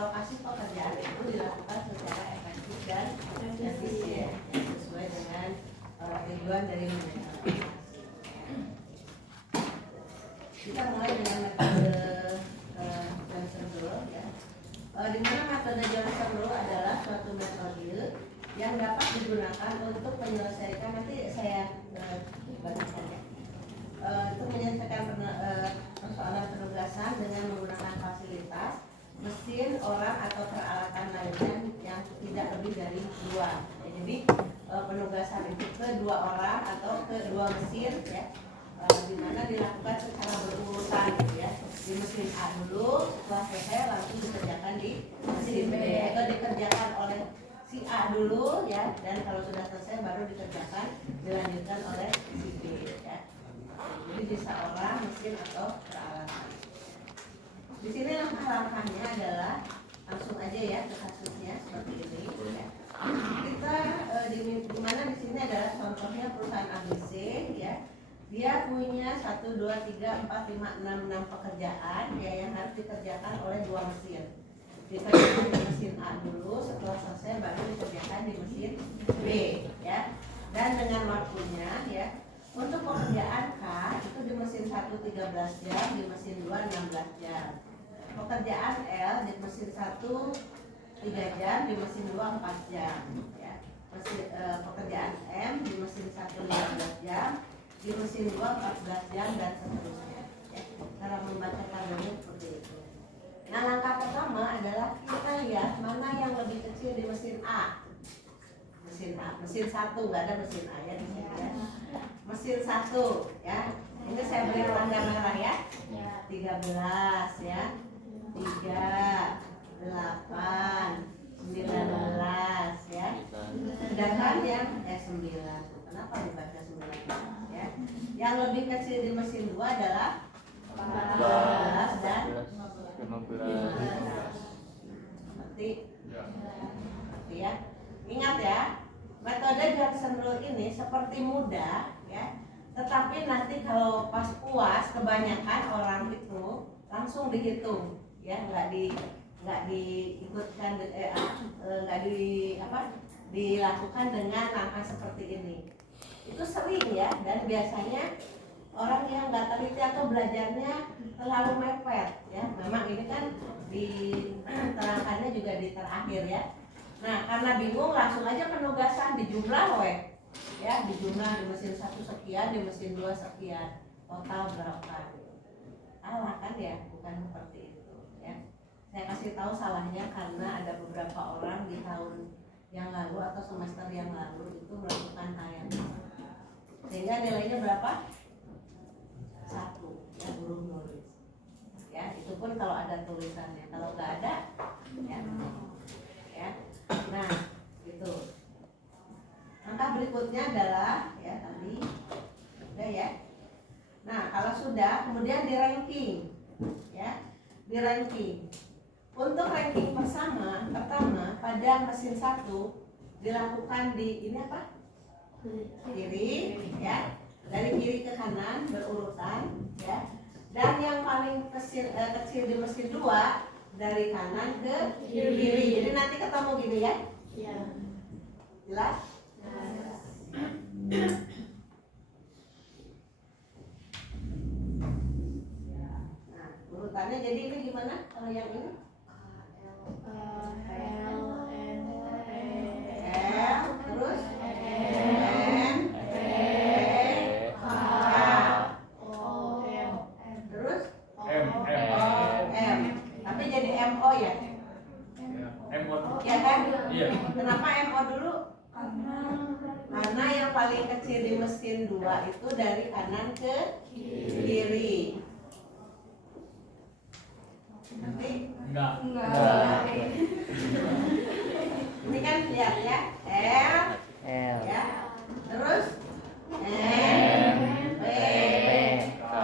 alokasi pekerjaan itu dilakukan secara efektif dan efisien sesuai dengan tujuan dari manajemen alokasi. Kita mulai dengan metode Johnson Rule ya. Di mana metode Johnson Rule adalah suatu metode yang dapat digunakan untuk menyelesaikan, nanti saya bagikan ya, untuk menyelesaikan persoalan penugasan dengan menggunakan fasilitas, mesin, orang atau peralatan lainnya yang tidak lebih dari 2. Ya, jadi penugasan itu ke 2 orang atau ke 2 mesin ya, di mana dilakukan secara berurutan gitu ya. Di mesin A dulu, setelah selesai langsung dikerjakan di mesin B atau dikerjakan oleh si A dulu ya, dan kalau sudah selesai baru dilanjutkan oleh si B ya. Jadi bisa orang, mesin atau peralatan. Di sini langkah-langkahnya adalah langsung aja ya ke kasusnya seperti ini ya. Kita di mana di sini adalah contohnya perusahaan ABC ya. Dia punya 1, 2, 3, 4, 5, 6 pekerjaan ya yang harus dikerjakan oleh 2 mesin. Dikerjakan di mesin A dulu, setelah selesai baru dikerjakan di mesin B ya. Dan dengan waktunya ya, untuk pekerjaan K itu di mesin 1 13 jam, di mesin 2 16 jam. Pekerjaan L di mesin 1 3 jam, di mesin 2 4 jam ya. Pekerjaan M di mesin 1 15 jam, di mesin 2 14 jam dan seterusnya ya. Cara membaca tabelnya seperti itu. Nah, langkah pertama adalah kita lihat mana yang lebih kecil di mesin A. Mesin 1, nggak ada mesin A ya di sini ya. Mesin 1 ya. Ini saya beri tanda merah ya. 13 ya. 3 8 19 ya. Sedangkan yang 9. Kenapa dibaca 9 ya? Yang lebih kecil di mesin 2 adalah 14 dan 15. Seperti ya. Ingat ya, metode Johnson Rule ini seperti mudah ya, tetapi nanti kalau pas puas kebanyakan orang itu langsung dihitung ya, nggak diikutkan dilakukan dengan langkah seperti ini. Itu sering ya, dan biasanya orang yang nggak teliti atau belajarnya terlalu mepet ya. Memang ini kan diterangkannya juga di terakhir ya. Nah, karena bingung langsung aja penugasan dijumlah ya, dijumlah di mesin 1 sekian, di mesin 2 sekian, total berapa. Salah kan ya, bukan seperti itu ya. Saya kasih tahu salahnya karena ada beberapa orang di tahun yang lalu atau semester yang lalu itu melakukan hal yang sama. Sehingga nilainya berapa? 1 ya, belum nulis ya. Itu pun kalau ada tulisannya, kalau nggak ada ya. Nah, itu. Langkah berikutnya adalah ya tadi udah ya. Nah, kalau sudah kemudian di ranking ya. Di ranking. Untuk ranking pertama pada mesin 1 dilakukan di ini apa? Kiri ya. Dari kiri ke kanan berurutan ya. Dan yang paling kecil di mesin 2 dari kanan ke kiri. Jadi nanti ketemu gini ya? Iya. Jelas? Nah, urutannya jadi ini gimana? Kalau yang ini? L, terus M, P, K, O, terus M. Tapi jadi MO ya? MO. Ya kan? Iya. Kenapa MO dulu? Karena yang paling kecil di mesin 2 itu dari kanan ke kiri. Nanti? Enggak. Ini kan lihat ya, L ya, terus M, P, K.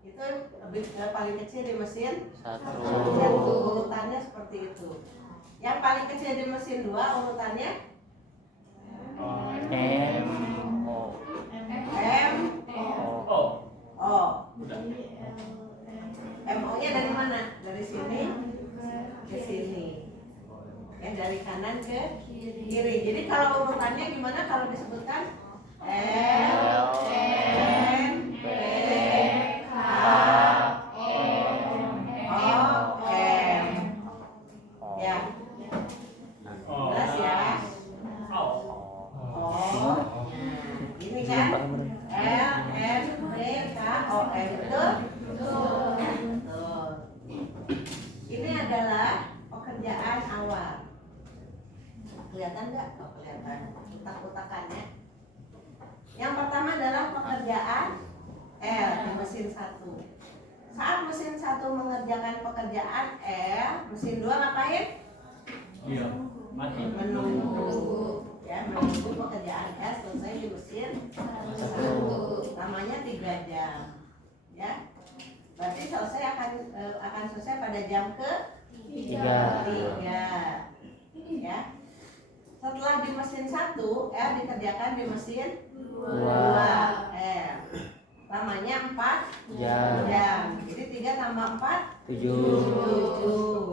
Itu lebih paling kecil di mesin 1. Urutannya seperti itu. Yang paling kecil di mesin 2 urutannya M O. MO nya dari mana? Dari sini Ya, dari kanan ke kiri. Jadi kalau urutannya gimana kalau disebutkan? L, N, P, K, O, M. Ya, jelas ya. Oh, ini kan L, N, P, K, O, M. Betul? Betul. Ini adalah pekerjaan awal. Kelihatan nggak? Oh, kelihatan. Utak-utakannya. Yang pertama adalah pekerjaan L di mesin 1. Saat mesin 1 mengerjakan pekerjaan L, mesin 2 ngapain? Iya, mati. Menunggu. Ya, menunggu pekerjaan L selesai di mesin 1. Lamanya 3 jam. Ya. Berarti selesai akan selesai pada jam ke-3. Ya. Setelah di mesin 1, L dikerjakan di mesin 2. L. Lamanya 4 jam. Jadi 3 tambah 4 7.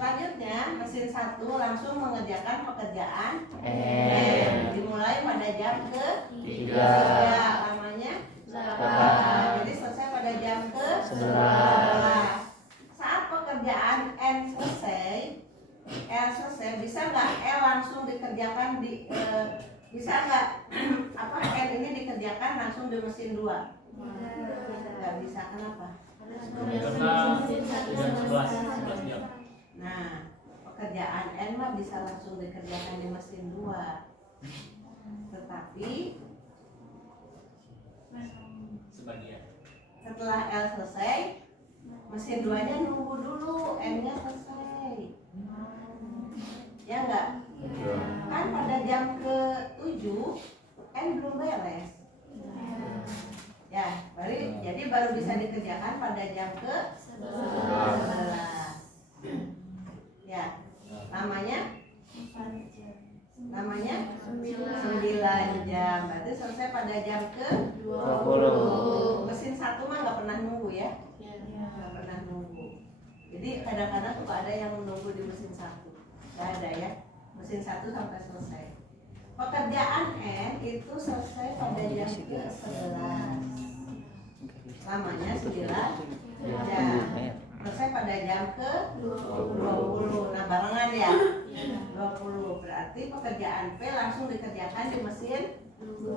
Selanjutnya mesin 1 langsung mengerjakan pekerjaan L. Dimulai pada jam ke-3. Lamanya 8. Jadi selesai pada jam ke-11. Saat pekerjaan N selesai, L selesai, bisa nggak L langsung dikerjakan bisa nggak N ini dikerjakan langsung di mesin 2? Nggak bisa, kenapa? Karena jam 11 jam. Nah, pekerjaan N mah bisa langsung dikerjakan di mesin 2. Tetapi Sebagian. setelah L selesai, mesin 2-nya nunggu dulu N-nya selesai. Ya enggak? Kan pada jam ke-7 N belum beres. Ya, jadi baru bisa dikerjakan pada jam ke-11. Ya, lamanya 9 jam. Berarti selesai pada jam ke-20. Mesin 1 mah nggak pernah nunggu ya. Nggak pernah nunggu. Jadi kadang-kadang suka ada yang menunggu di mesin 1. Nggak ada ya. Mesin 1 sampai selesai. Pekerjaan N itu selesai pada jam ke-11. Lamanya 9 jam. Selesai pada jam ke-20. Nah, barengan ya. 20. Berarti pekerjaan P langsung dikerjakan di mesin 2.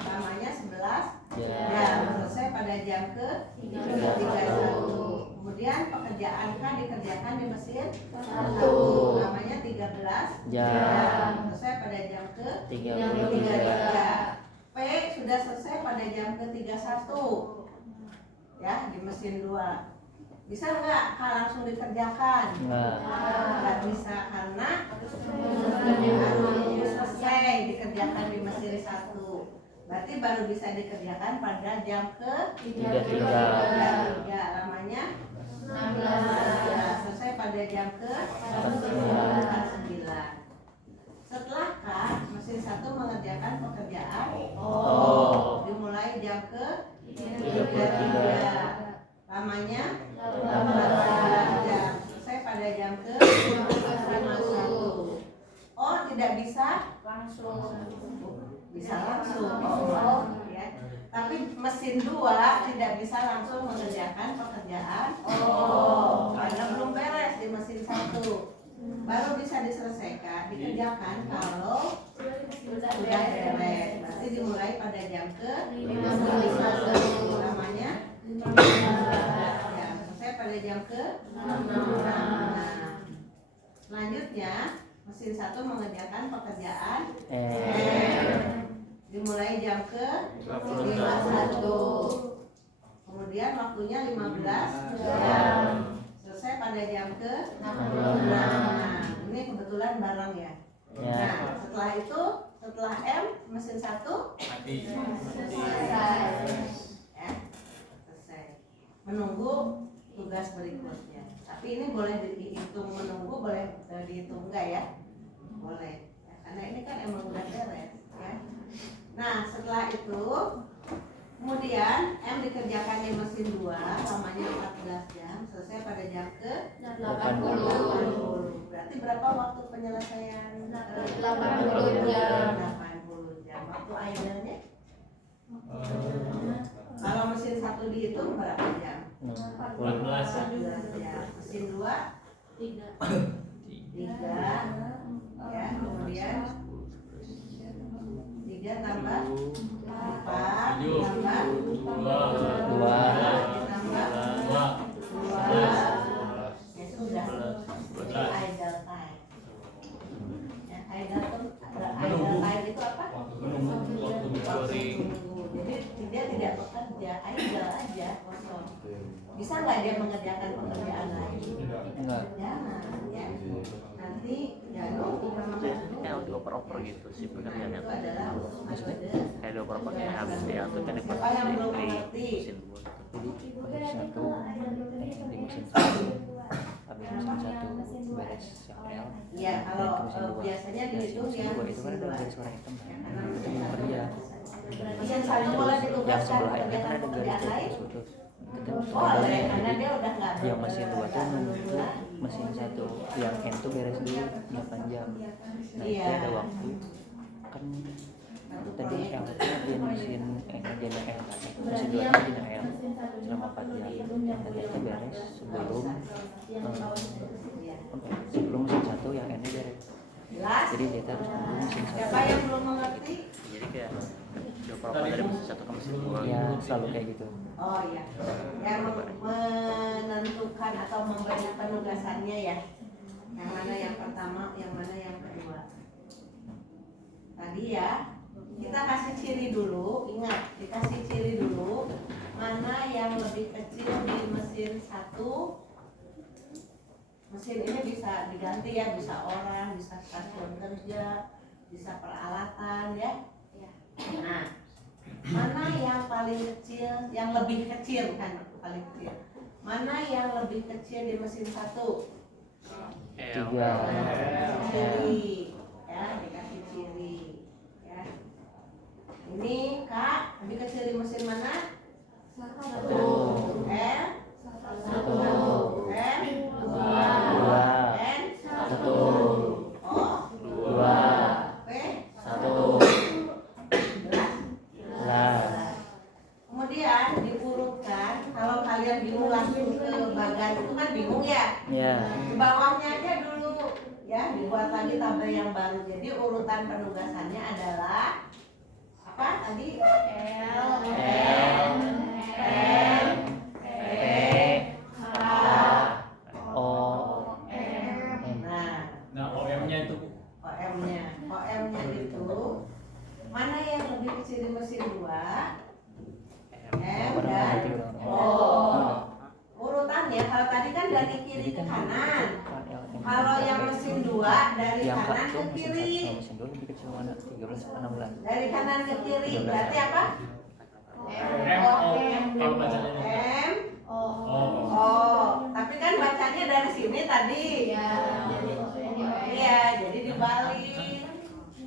Lamanya 11 jam. Selesai pada jam ke-31. Kemudian pekerjaan K dikerjakan di mesin 1. Lamanya 13 jam. Selesai pada jam ke-33. P sudah selesai pada jam ke-31. Ya, di mesin 2. Bisa nggak langsung dikerjakan? Nggak bisa, karena harus selesai dikerjakan di mesin 1. Berarti baru bisa dikerjakan pada jam ke-33. Lamanya 16. Selesai pada jam ke-9. Setelah K, mesin 1 mengerjakan pekerjaan dimulai jam ke-33. Lamanya 18 jam. Selesai pada jam ke-51. Oh, tidak bisa langsung. Bisa langsung. Ya. Tapi mesin 2 tidak bisa langsung mengerjakan pekerjaan karena belum beres di mesin 1. Baru bisa dikerjakan kalau sudah beres. Berarti dimulai pada jam ke-51. Lamanya 15 jam. Selesai pada jam ke-6. Selanjutnya mesin 1 mengerjakan pekerjaan dimulai jam ke-51. Kemudian waktunya 15 jam. Selesai pada jam ke-6. Nah, ini kebetulan bareng ya. Nah, setelah itu, setelah M, mesin 1 Mati. selesai. Ya, selesai. Menunggu tugas berikutnya. Tapi ini boleh dihitung menunggu, boleh dihitung enggak ya? Boleh. Ya, karena ini kan emang udah beres ya. Nah, setelah itu kemudian M dikerjakan di mesin 2, lamanya 14 jam, selesai pada jam ke-80. Berarti berapa waktu penyelesaian? 80 jam. 80 jam. Waktu idle-nya? Kalau mesin 1 dihitung berapa jam? 14. 14 jam. Mesin 2? 3. Ya, kemudian 3 tambah 4 7, tambah 2, tambah 2. Ya sudah. Jadi idle time. Ya, idle time itu apa? Menunggu waktu digoreng. Jadi dia tidak bekerja, idle aja, kosong. Bisa nggak dia mengerjakan pekerjaan lain? Enggak. Jangan, ya. Nanti ya Kayak dioper-oper gitu sih pekerjaannya itu tuh. adalah metode. Kayak dioper-oper kayak habis ya tuh kan Siapa yang belum mengerti? mesin buat Jadi habis satu di mesin satu, habis mesin satu beres yang L. Ya, kalau mesin dua. biasanya Nah, si dihitung mesin yang dua itu mesin kan ada 2. garis warna hitam kan? Ya, karena Itu mesin yang satu kerja. mesin satu boleh Yang ditugaskan sebelah ini kan mengerjakan ada pekerjaan garis lain? putus. Itu Boleh, karena dia udah nggak yang mesin dua tuh nunggu lagi. mesin satu yang N tuh beres dulu 8 jam. Nah itu Iya. ada waktu kan tadi L itu di mesin jadi L mesin dua itu jadi L selama 4 jam. Tadi itu beres sebelum sebelum mesin satu yang N nya beres. Jelas? Jadi dia harus nunggu mesin Siapa satu. yang belum mengerti? jadi kayak dioper-oper dari mesin satu ke mesin dua Ya gitu. selalu kayak gitu. Oh iya, yang menentukan atau memberi penugasannya ya. Yang mana yang pertama, yang mana yang kedua. Tadi ya, kita kasih ciri dulu. Ingat, dikasih ciri dulu. Mana yang lebih kecil di mesin satu. Mesin ini bisa diganti ya, bisa orang, bisa stasiun kerja, bisa peralatan ya. Nah, mana yang paling kecil, yang lebih kecil kan paling kecil. Mana yang lebih kecil di mesin satu? Tiga. Dikasih ciri, ya dikasih ciri, ya. Ini Kak, lebih kecil di mesin mana? Satu. L, Satu. M, Dua. N, Satu. O, Dua. P, Satu. Belas. kemudian diurutkan. Kalau kalian bingung langsung ke bagan itu kan bingung ya. Ya. Di bawahnya aja dulu ya, dibuat lagi tabel yang baru. Jadi urutan penugasannya adalah apa tadi? L, N, P, H, O. M. Nah, Nah, OM-nya itu OM-nya itu mana yang lebih kecil di mesin 2? M dan O. Urutannya kalau tadi kan dari kiri ke kanan. Kalau yang mesin 2 dari yang kanan satu ke mesin kiri. satu mesin dua lebih kecil mana? 13 atau 16? Dari kanan ke kiri berarti apa? kalau bacanya M, oh O. Tapi kan bacanya dari sini tadi. Iya, jadi dibalik.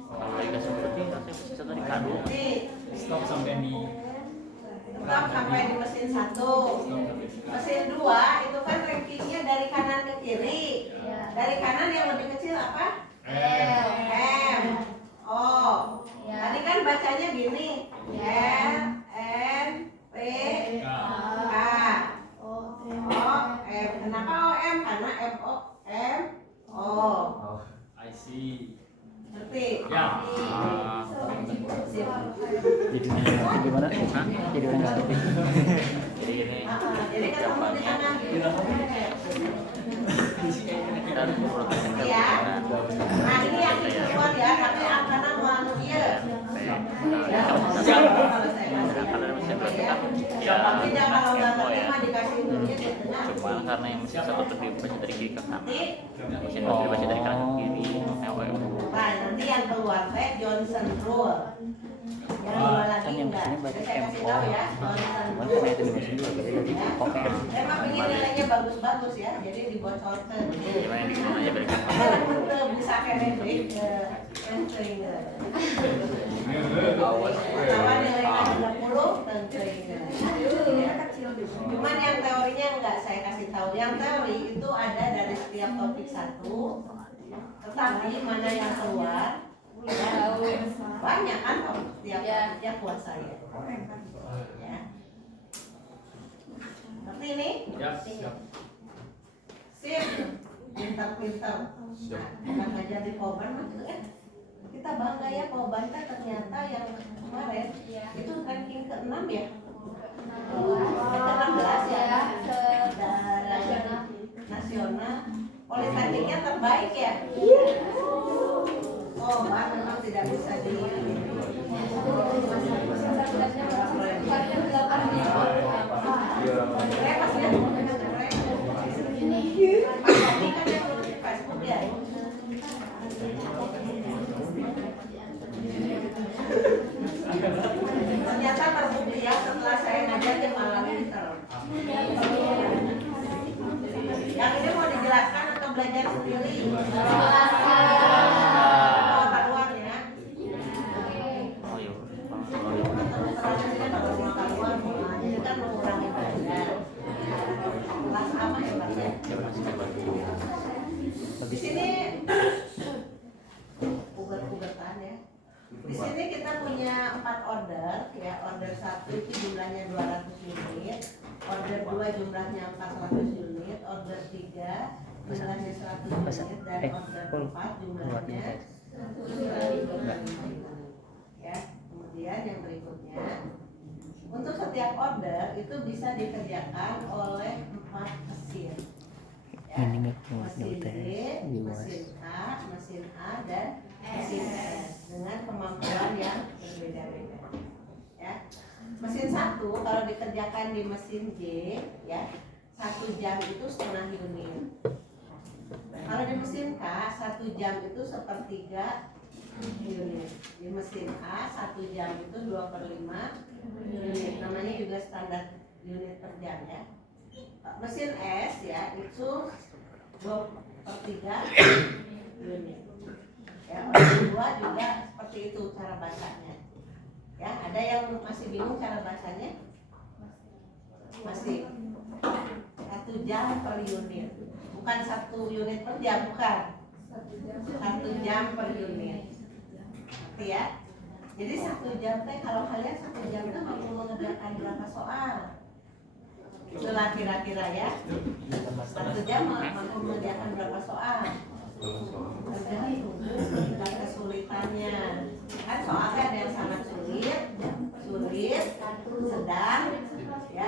Kalau dikasih seperti rasanya mesin satu dikadu. Nih, stop sampai di stop sampai di mesin 1. Mesin 2 itu kan rankingnya dari kanan ke kiri. Dari kanan yang lebih kecil apa? M, O. Tadi kan bacanya gini. L, N, P, K, O, M. Kenapa O, M? Karena M, O, M, O. I see. Ngerti? Ya. Sip. Jadi gimana? Jadi orang nggak ngerti. Jadi ini Jadi ketemu di tengah. kita harus memproteksi Ya. Nah ini yang keluar ya, tapi karena mau iya. Ya, kalau saya kasih Karena mesin satu ya. kan ya Tapi dia kalau nggak tempo ngerti ya. mah dikasih untuknya di tengah. Cuma karena yang mesin satu tuh dibaca dari kiri ke kanan, Nanti, mesin dua dibaca dari kanan ke kiri. nah nanti yang keluar teh Johnson Rule. Yang dua lagi Kan yang enggak. mesinnya baca Saya kasih MO. tahu ya, Johnson Cuman Rule. karena itu di mesin dua berarti dari OM. Saya mah pengen nilainya bagus-bagus ya, jadi dibocorkan. Gimana yang digunakan aja balik ke Kalau pun bisa kayak duit tengkring. Pertama nilainya 30 tengkring. Cuman yang teorinya enggak saya kasih tahu. Yang teori itu ada dari setiap topik satu Tetapi mana yang keluar ya, banyak kan tiap puasa ya. Ya. Seperti ini. Ya, siap. Sip, pintar-pintar. Nah, bukan aja di Koban mah kita bangga ya, Koban kan ternyata yang kemarin itu ranking ke-6 ya. Ke-16 ya. Dan nasional. Politekniknya terbaik ya. Koban memang tidak bisa di ternyata terbukti ya setelah saya ngajar dia malah pinter. Yang ini mau dijelaskan atau belajar sendiri? Keluar ya. Oh iya. Ini kan mengurangi belajar. Kelas apa ya Pak ya? Di sini ubat-ubatan ya. Di sini kita punya 4 order ya. Order 1 itu jumlahnya 200 unit, order 2 jumlahnya 400 unit, order 3 jumlahnya 100 unit, dan order 4 jumlahnya 125 unit. Ya. Kemudian yang berikutnya, untuk setiap order itu bisa dikerjakan oleh 4 mesin. Ya. Mesin D, mesin K, mesin A, dan mesin S dengan kemampuan yang berbeda-beda. Ya. Mesin 1 kalau dikerjakan di mesin J ya 1 jam itu setengah unit. Kalau di mesin K 1 jam itu 1/3 unit. Di mesin A 1 jam itu 2/5 unit. Namanya juga standar unit per jam ya. Mesin S ya itu 2/3 unit. Ya, order 2 juga seperti itu cara bacanya. Ya, ada yang masih bingung cara bacanya? Masih. 1 jam per unit. Bukan 1 unit per jam, bukan. 1 jam per unit. Ngerti ya? Jadi 1 jam teh kalau kalian 1 jam itu mampu mengerjakan berapa soal? Itulah kira-kira ya. 1 jam mampu mengerjakan berapa soal? Tergantung tingkat kesulitannya. Kan soalnya ada yang sangat sulit, sedang, ya,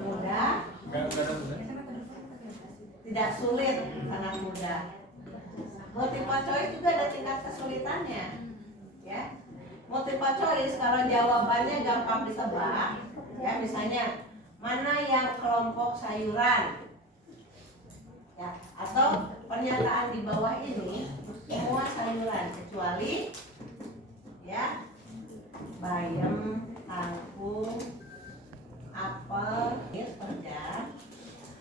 mudah, tidak sulit, sangat mudah. Multiple choice juga ada tingkat kesulitannya, ya. Multiple choice kalau jawabannya gampang ditebak, ya, misalnya mana yang kelompok sayuran, ya, atau pernyataan di bawah ini semua sayuran kecuali ya bayam, kangkung, apel per jam.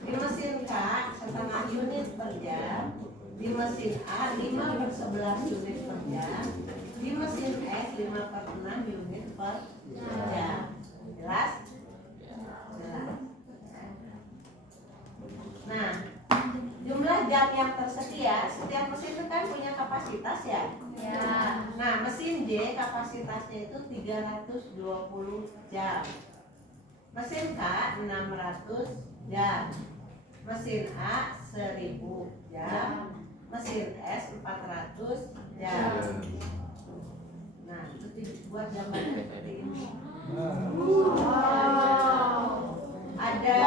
Di mesin K setengah unit per jam. Di mesin A 5/11 unit per jam. Di mesin S 5/6 unit per jam. Jelas? Jelas. Nah, jumlah jam yang tersedia, setiap mesin itu kan punya kapasitas ya. Ya. Nah, mesin J kapasitasnya itu 320 jam. Mesin K 600 jam. Mesin A 1000 jam. Mesin S 400 jam. Nah, itu buat gambar seperti ini. Ada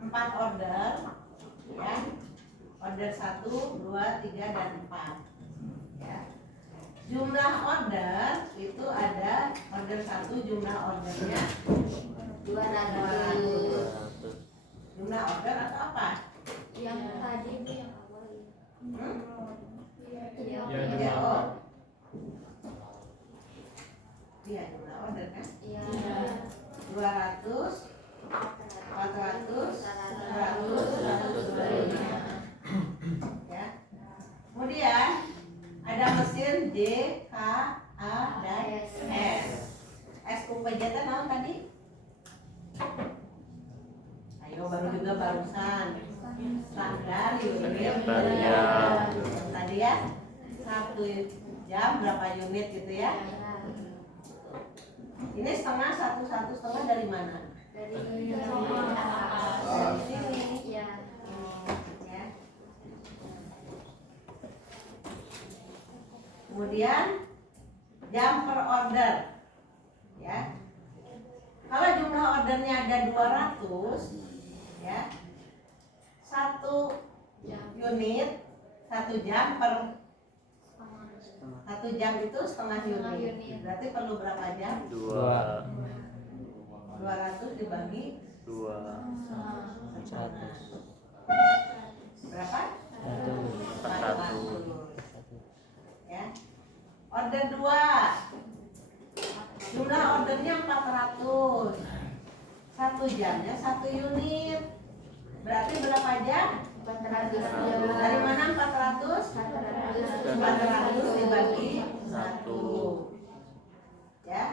4 order ya. Order 1, 2, 3, dan 4 ya. Jumlah order itu ada order 1 jumlah ordernya 200. Jumlah order atau apa? Yang tadi itu yang awal ya. Ya, Iya, jumlah. oh. Iya, jumlah order kan? Iya. 200, 400, 100, 125. Ya. Kemudian ada mesin J, K, A, dan S. SUPJ naon tadi? Ayo baru juga barusan. Standar unit per jam. ya. 1 jam berapa unit gitu ya. Ini setengah, satu setengah dari mana? Dari Dari sini. ya. Ya. Kemudian jam per order ya. Kalau jumlah ordernya ada 200 ya, 1 unit 1 jam per 1 jam itu setengah unit. Berarti perlu berapa jam? 200 dibagi 100. berapa? 400. Ya. Order 2. Jumlah ordernya 400. 1 jamnya 1 unit. Berarti berapa jam? 400. Dari mana 400? 400 dibagi 1. Ya.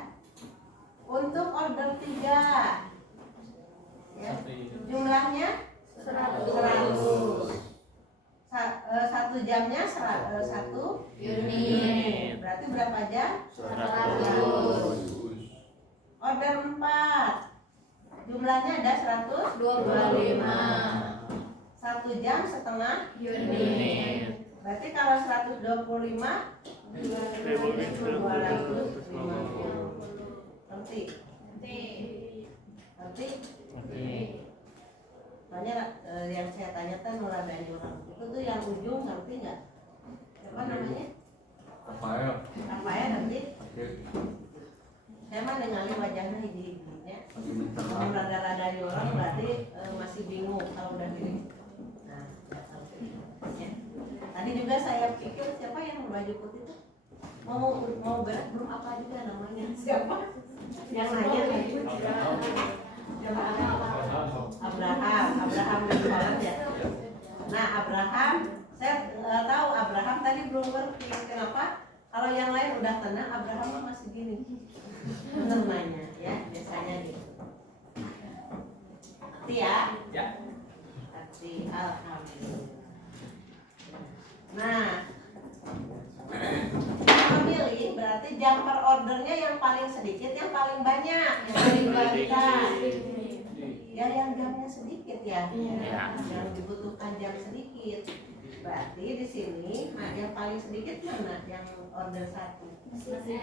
Untuk order 3 ya, jumlahnya 100. 1 jamnya 1 unit. Berarti berapa jam? 100. Order 4 jumlahnya ada 125. 1 jam setengah unit. Berarti kalau 125 250. Ngerti? Ngerti? Tanya yang saya tanyakan mulai dari orang itu tuh yang ujung ngerti nggak? Apa namanya? Apa ya nanti? Saya mah dengerin wajahnya hiji-hijinya. Kalau rada-rada di orang berarti masih bingung kalau udah gini. Nah, ya. Tadi juga saya pikir siapa yang baju putih itu mau berak belum apa juga namanya siapa? Yang nanya tadi. Abraham dari Holland ya. Nah Abraham, saya tahu Abraham tadi belum ngerti kenapa. Kalau yang lain udah tenang, Abraham mah masih gini. Bener nanya ya, biasanya gitu. Ngerti ya? Ya. Ngerti, alhamdulillah. Nah, memilih berarti jam per ordernya yang paling sedikit, yang paling banyak, yang paling diberikan. Ya yang jamnya sedikit ya, yang dibutuhkan jam sedikit. Berarti di sini, nah yang paling sedikit mana? Yang order 1 mesin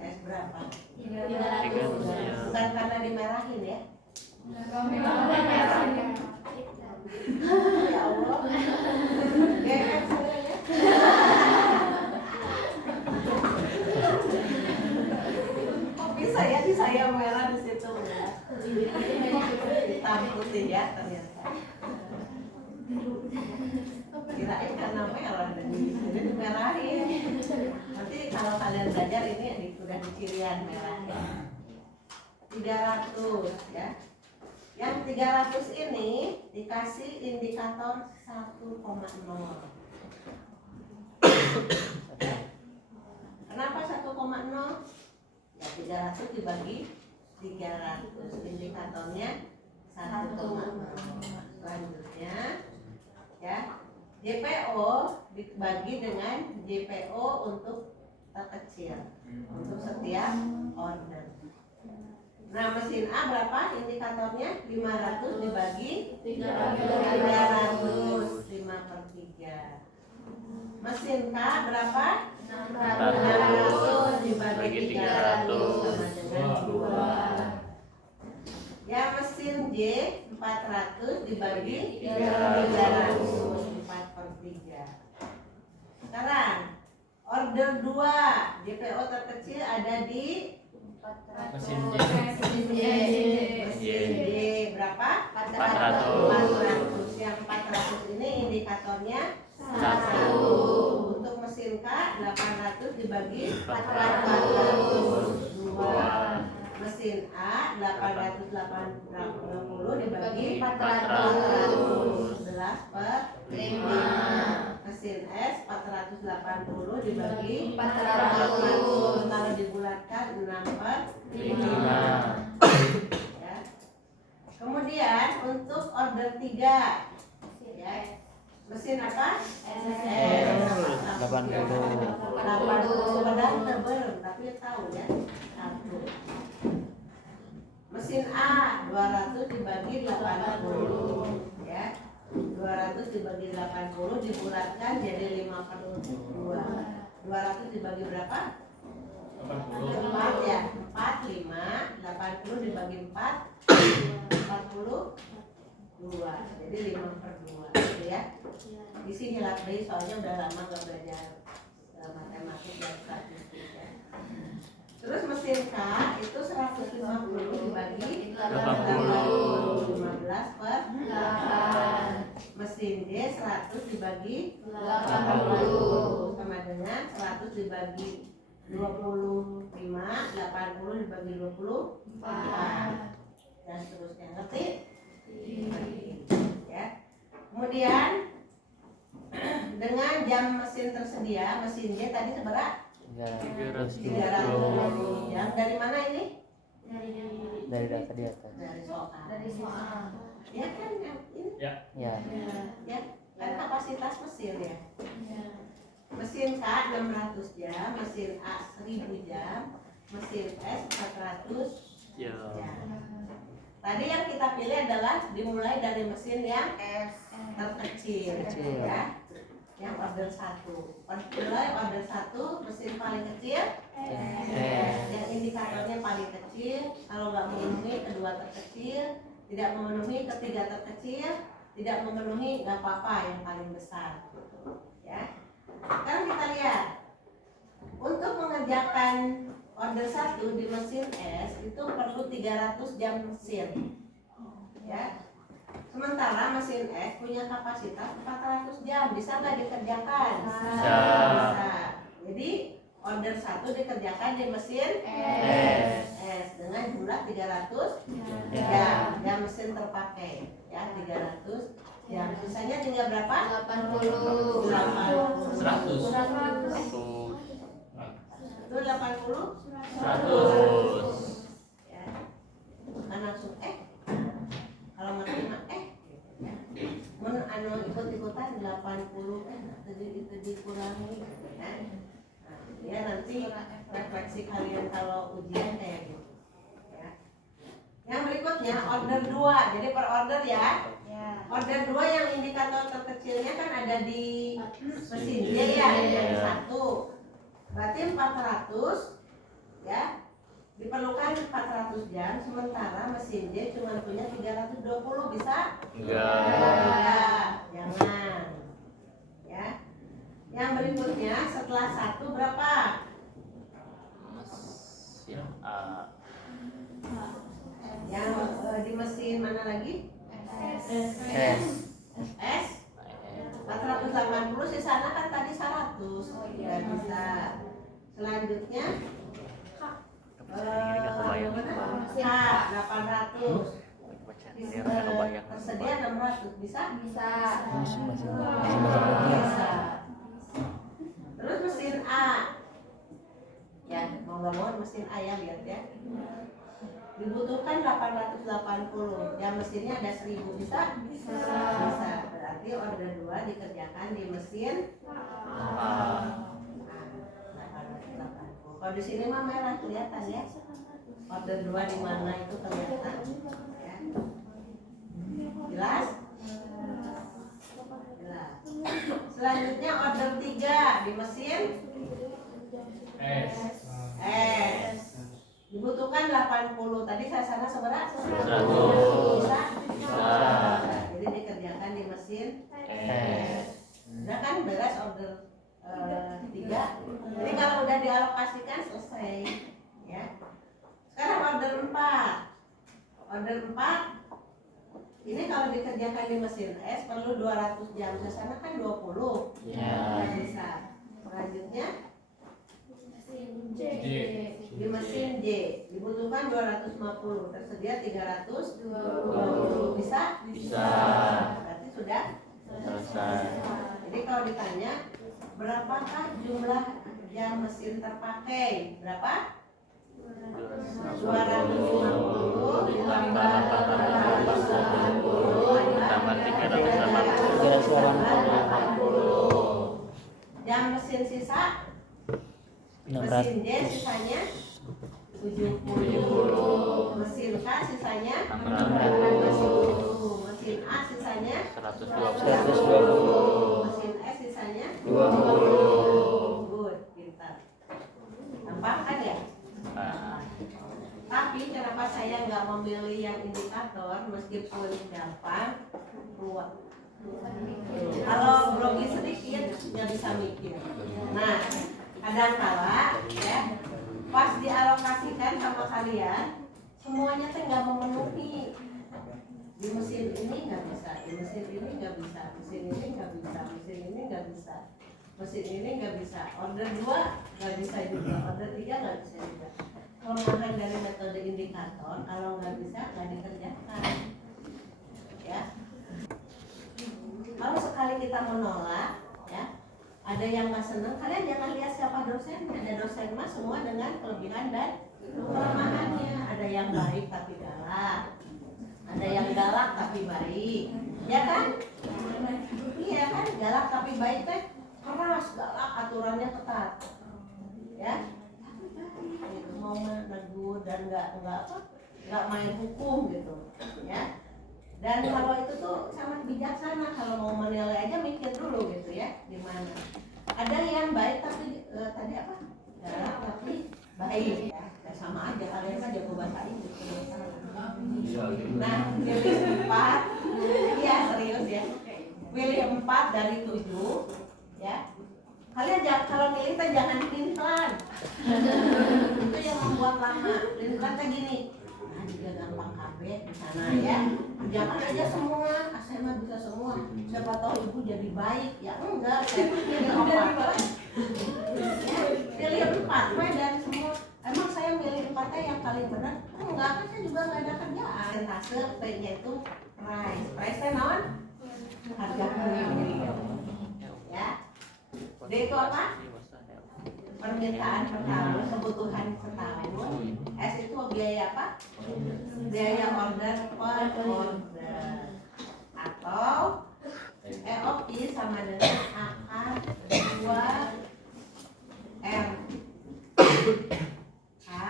es berapa? 300. Bukan karena dimerahin ya? Ya Allah. GF saya ya. Kok bisa ya di saya merah di situ ya? Hitam putih ya ternyata. Kirain karena merah dan di sini dimerahin. Nanti kalau kalian belajar ini udah di cirian merahnya. 300 ya. Yang 300 ini dikasih indikator 1,0. Kenapa 1,0? Ya 300 dibagi 300, indikatornya 1,0. Selanjutnya ya, JPO dibagi dengan JPO untuk terkecil untuk setiap order. Nah mesin A berapa indikatornya? 500 dibagi 300, 5/3. Mesin K berapa? 600 dibagi 300 sama dengan 2. Ya mesin J 400 dibagi 300, 4/3. Sekarang order 2 JPO terkecil ada di Mesin J. Mesin J berapa? 400. Yang 400 ini indikatornya 1. Untuk mesin K 800 dibagi 400. 2. Mesin A 880 dibagi 400. 11/5. Mesin S 480 dibagi 400. Kalau dibulatkan 6/5. Ya. Kemudian untuk order 3 ya. Mesin apa? SS 80 padahal tebel tapi tahu ya. 1. Mesin A 200 dibagi 80 ya. 200 dibagi 80 dibulatkan jadi 5/2. 200 dibagi berapa? 4 ya. 4 5 80 dibagi 4 42. Jadi 5/2 gitu ya. Isi hilap deh soalnya udah lama gak belajar matematik dan statistik ya. Terus mesin K itu 150 dibagi 80 15/8. Mesin D 100 dibagi 80 sama dengan 100 dibagi 25 80 dibagi 24 dan seterusnya. Ngerti? Ya. Kemudian dengan jam mesin tersedia, mesin D tadi seberapa? 300 jam. Dari mana ini? Dari data di atas. Dari soal. Ya kan yang ini? Ya. Ya, kan kapasitas mesin ya. Mesin K 600 jam, mesin A 1000 jam, mesin S 400 jam. Tadi yang kita pilih adalah dimulai dari mesin yang terkecil ya. Yang order 1. Mulai order 1 mesin paling kecil yang indikatornya paling kecil. Kalau nggak memenuhi kedua terkecil, tidak memenuhi ketiga terkecil, tidak memenuhi nggak apa-apa yang paling besar ya. Sekarang kita lihat untuk mengerjakan order 1 di mesin S itu perlu 300 jam mesin ya. Sementara mesin S punya kapasitas 400 jam, bisa nggak dikerjakan? Bisa. Jadi order 1 dikerjakan di mesin S dengan jumlah 300 jam mesin terpakai ya, 300 jam. Sisanya tinggal berapa? 80. 100. Itu 80 100. ya. Bukan langsung kalau ngerti mah ikut-ikutan 80 tadi itu dikurangi ya. Nah, ya nanti refleksi kalian kalau ujian kayak gitu ya. Yang berikutnya order 2. Jadi per order ya. Order 2 yang indikator terkecilnya kan ada di mesin D ya, dari 1. Berarti 400 ya. Diperlukan 400 jam, sementara mesin D cuma punya 320, bisa? Enggak, jangan ya. Yang berikutnya setelah 1 berapa? Mesin A. Yang di mesin mana lagi? S 480, di sana kan tadi 100. Ya bisa. Selanjutnya K 800. Tersedia 600, bisa? Bisa. Terus mesin A. Ya, mau nggak mau mesin A ya, lihat ya. Dibutuhkan 880. Ya mesinnya ada 1000, bisa? Bisa. Berarti order 2 dikerjakan di mesin A. Kalau di sini mah merah kelihatan ya. Order 2 di mana itu kelihatan. Ya. Jelas? Jelas. Selanjutnya order 3 di mesin S. Dibutuhkan 80. Tadi saya sana seberapa? 100. Bisa. Jadi dikerjakan di mesin S. Udah kan beres order 3. Jadi kalau udah dialokasikan selesai ya. Sekarang order 4. Order 4 ini kalau dikerjakan di mesin S perlu 200 jam. Di sana kan 20. Ya. Bisa. Selanjutnya di mesin J dibutuhkan 250. Tersedia 320. Bisa? Bisa. Berarti sudah Selesai. Jadi kalau ditanya berapakah jumlah jam mesin terpakai? Berapa? 250 ditambah 880 tambah 380. jam mesin mesin sisa, 600. mesin J sisanya 70, mesin K sisanya 80, mesin A sisanya 120. mesin S sisanya 20. good, pintar. Gampang kan ya? Tapi kenapa saya nggak memilih yang indikator meskipun gampang, ruwet. Kalau grogi sedikit nggak bisa mikir. Nah, kadang-kala ya pas dialokasikan sama kalian semuanya tuh nggak memenuhi. Di mesin ini nggak bisa, di mesin ini nggak bisa, mesin ini nggak bisa, mesin ini nggak bisa, mesin ini nggak bisa. Order 2 nggak bisa juga, order 3 nggak bisa juga. Kelemahan dari metode indikator kalau nggak bisa nggak dikerjakan. Ya. Kalau sekali kita menolak, ya, ada yang nggak senang, kalian jangan lihat siapa dosen. Ada dosen mah semua dengan kelebihan dan kelemahannya. Ada yang baik tapi galak, ada yang galak tapi baik, ya kan? Iya kan, galak tapi baik teh keras, galak aturannya ketat, ya. Tapi baik, gitu. Mau menegur dan nggak main hukum gitu, ya. Dan kalau itu tuh sangat bijaksana, kalau mau menilai aja mikir dulu gitu ya, gimana. Ada yang baik tapi tadi apa? Galak tapi baik ya. Ya sama aja, kalian kan jago bahasa Inggris. Nah, pilih 4. Iya, serius ya. Pilih 4 dari 7 ya. Kalian kalau milih teh jangan pelin-pelan. Itu yang membuat lama. Pelin-pelan teh gini. Nah, juga gampang KB di sana ya. Jangan aja semua, saya mah bisa semua. Siapa tahu ibu jadi baik. Ya enggak, saya pilih 4. Ya, pilih 4 dari semua. Emang saya milih 4 yang paling benar? Enggak, kan saya juga nggak ada kerjaan. Persentase P-nya itu price. Price-nya naon? Harga diri. Ya. D itu apa? Permintaan per tahun, kebutuhan setahun. S itu biaya apa? Biaya order per order. Atau EOP sama dengan akar 2R. A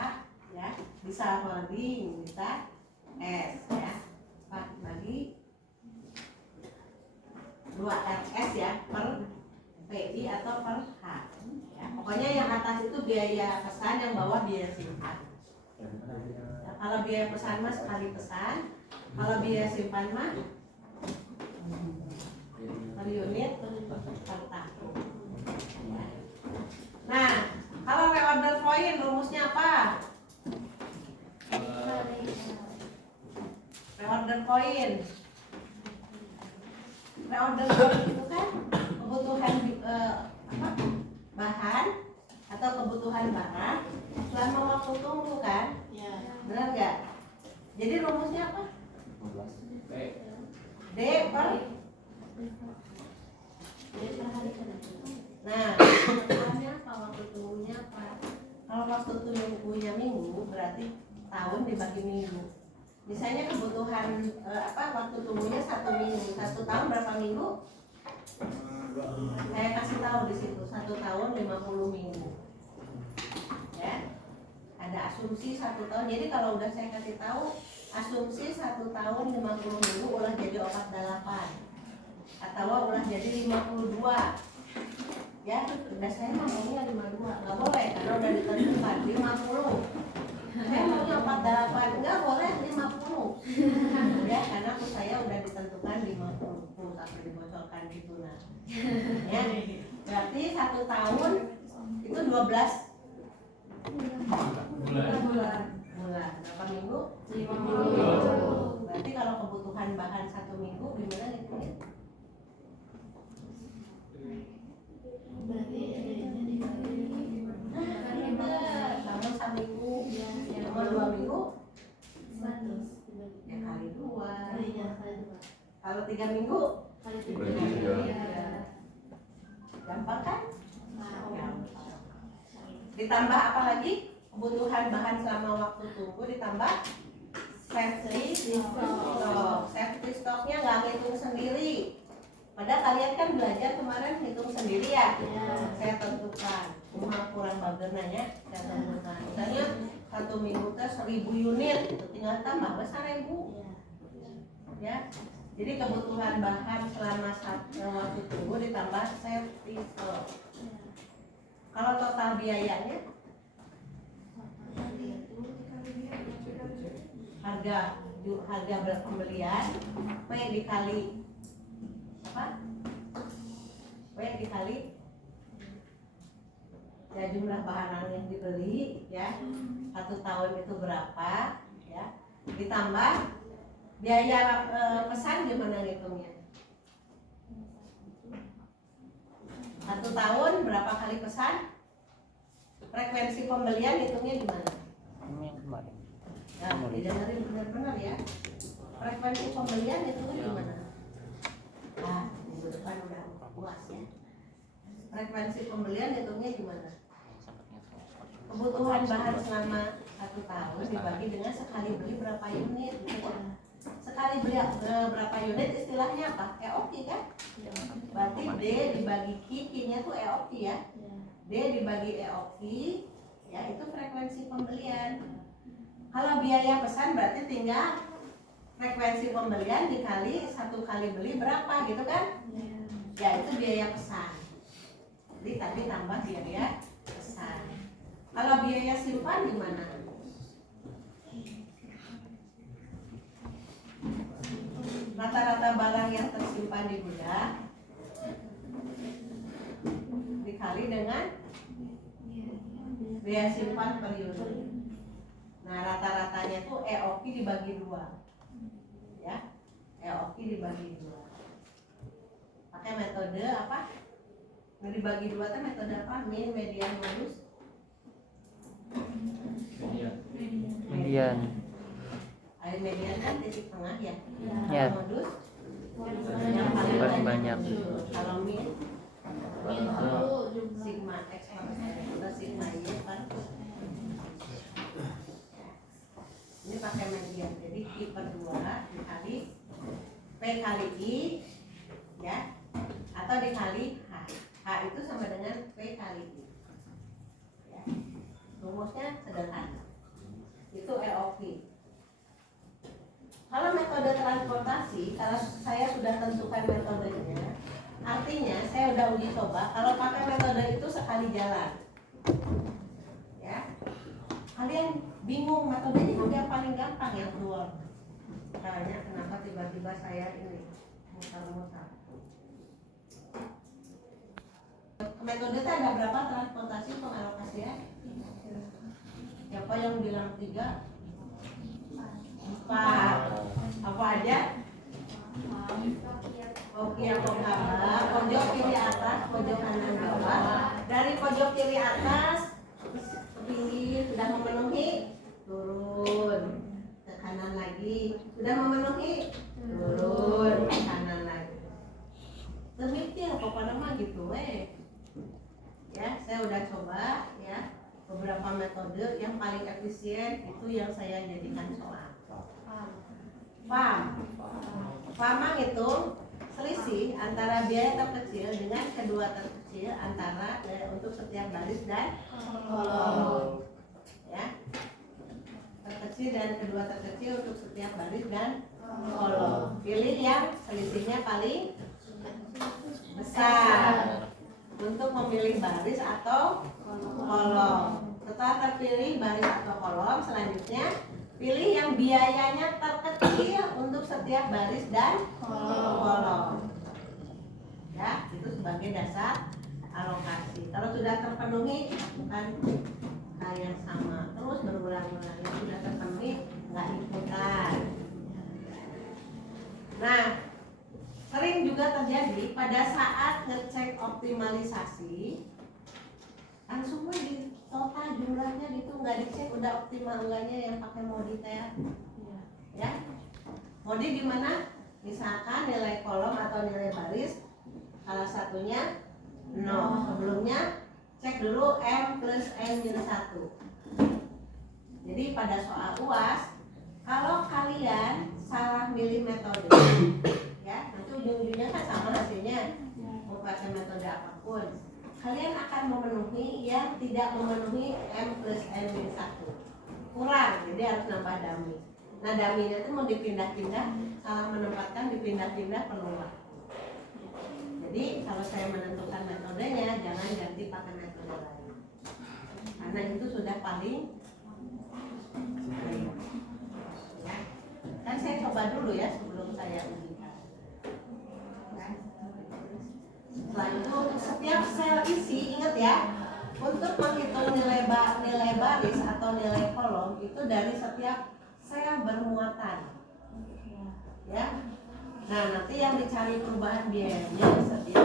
ya, bisa holding, bisa S ya. 4 bagi 2RS ya per PI atau per H ya. Pokoknya yang atas itu biaya pesan, yang bawah biaya simpan ya. Kalau biaya pesan mah sekali pesan, kalau biaya simpan mah per unit per tahun ya. Nah, kalau reorder point rumusnya apa? Reorder point. Reorder point itu kan kebutuhan bahan atau kebutuhan barang selama waktu tunggu kan? Ya. Benar nggak? Jadi rumusnya apa? D per. Nah, kebutuhannya apa? Waktu tunggunya apa? Kalau waktu tunggunya minggu berarti tahun dibagi minggu. Misalnya kebutuhan waktu tunggunya 1 minggu, 1 tahun berapa minggu? Saya kasih tahu di situ 1 tahun 50 minggu. Ya, ada asumsi 1 tahun. Jadi kalau udah saya kasih tahu asumsi 1 tahun 50 minggu ulah jadi 48 atau ulah jadi 52. Ya, udah saya maunya 52, nggak boleh karena udah ditentukan 50. Saya maunya 48, nggak boleh 50. Ya, karena aku saya udah ditentukan 50 sampai dibocorkan gitu nah. Ya, berarti 1 tahun itu 12 bulan. Berapa minggu? 50 minggu. Berarti kalau kebutuhan bahan 1 minggu gimana gitu ya? Berarti sama 1 minggu, sama 2 minggu, ya kali 2. Kalau 3 minggu, kali 3. Gampang kan? Ditambah apa lagi? Kebutuhan bahan selama waktu tunggu ditambah safety stock. Safety stocknya nggak ngitung sendiri. Padahal kalian kan belajar kemarin hitung sendiri ya. Saya tentukan kurang bagernanya saya tentukan. Misalnya 1 minggu teh 1000 unit, tinggal tambah besar 1000. Ya. Jadi kebutuhan bahan selama waktu tunggu ditambah servis. Kalau total biayanya harga pembelian P dikali apa? P dikali ya jumlah bahan yang dibeli ya 1 tahun itu berapa ya, ditambah biaya pesan gimana ngitungnya? 1 tahun berapa kali pesan? Frekuensi pembelian hitungnya gimana? Ini yang kemarin. Nah, didengerin benar-benar ya. Frekuensi pembelian hitungnya gimana? Nah, minggu depan udah puas ya. Frekuensi pembelian hitungnya gimana? Kebutuhan bahan selama 1 tahun dibagi dengan sekali beli berapa unit gitu kan? Sekali beli berapa unit istilahnya apa? EOQ kan? Berarti D dibagi Q, Q-nya tuh EOQ ya. D dibagi EOQ ya itu frekuensi pembelian. Kalau biaya pesan berarti tinggal frekuensi pembelian dikali 1 kali beli berapa gitu kan? Ya itu biaya pesan. Jadi tadi tambah biaya pesan. Kalau biaya simpan gimana? Rata-rata barang yang tersimpan di gudang dikali dengan biaya simpan per unit. Nah rata-ratanya tuh EOQ dibagi 2 ya, EOQ dibagi 2 pakai metode apa? Dibagi 2 itu metode apa? Min, median, modus? Median. Air median kan titik tengah ya. Ya. Modus Yang paling banyak. Kalau min itu sigma x atau sigma y kan. Ini pakai median. Jadi Q per 2 dikali P kali I ya, atau dikali H. H itu sama dengan P kali I ya. Rumusnya sederhana. Itu EOQ. Kalau metode transportasi, kalau saya sudah tentukan metodenya, artinya saya udah uji coba. Kalau pakai metode itu sekali jalan, ya. Kalian bingung metodenya juga yang paling gampang yang keluar. Caranya kenapa tiba-tiba saya ini mutar-mutar. Metode itu ada berapa transportasi pengalokasi ya? Siapa yang bilang 3? 4. Apa aja? Oke, pojok kiri atas, pojok kanan bawah. Dari pojok kiri atas tinggi sudah memenuhi, turun ke kanan lagi. Sudah memenuhi, turun ke kanan lagi. Demikian pokoknya mah gitu ya, saya udah coba ya beberapa metode yang paling efisien itu yang saya jadikan soal. Paham itu selisih antara biaya terkecil dengan kedua terkecil antara untuk setiap baris dan kolom. Ya. Terkecil dan kedua terkecil untuk setiap baris dan kolom. Pilih yang selisihnya paling besar untuk memilih baris atau kolom. Setelah terpilih baris atau kolom, selanjutnya pilih yang biayanya terkecil untuk setiap baris dan kolom. Ya, itu sebagai dasar alokasi. Kalau sudah terpenuhi, lakukan hal yang sama. Terus berulang-ulang. Yang sudah terpenuhi, nggak ikutan. Nah, sering juga terjadi pada saat ngecek optimalisasi, langsung di total jumlahnya gitu, nggak dicek udah optimal enggaknya yang pakai modi teh ya. Modi gimana? Misalkan nilai kolom atau nilai baris salah satunya 0, sebelumnya cek dulu M plus N-1. Jadi pada soal UAS kalau kalian salah milih metode ya, nanti ujung-ujungnya kan sama hasilnya, mau pakai metode apapun. Kalian akan memenuhi yang tidak memenuhi M plus N-1 kurang, jadi harus nambah dummy. Nah dummy-nya itu mau dipindah-pindah, salah menempatkan dipindah-pindah perlu waktu. Jadi kalau saya menentukan metodenya, jangan ganti pakai metode lain, karena itu sudah paling ya. Kan saya coba dulu ya sebelum saya ujikan. Setelah itu setiap sel isi, ingat ya, untuk menghitung nilai baris atau nilai kolom itu dari setiap sel bermuatan, ya. Nah nanti yang dicari perubahan biayanya setiap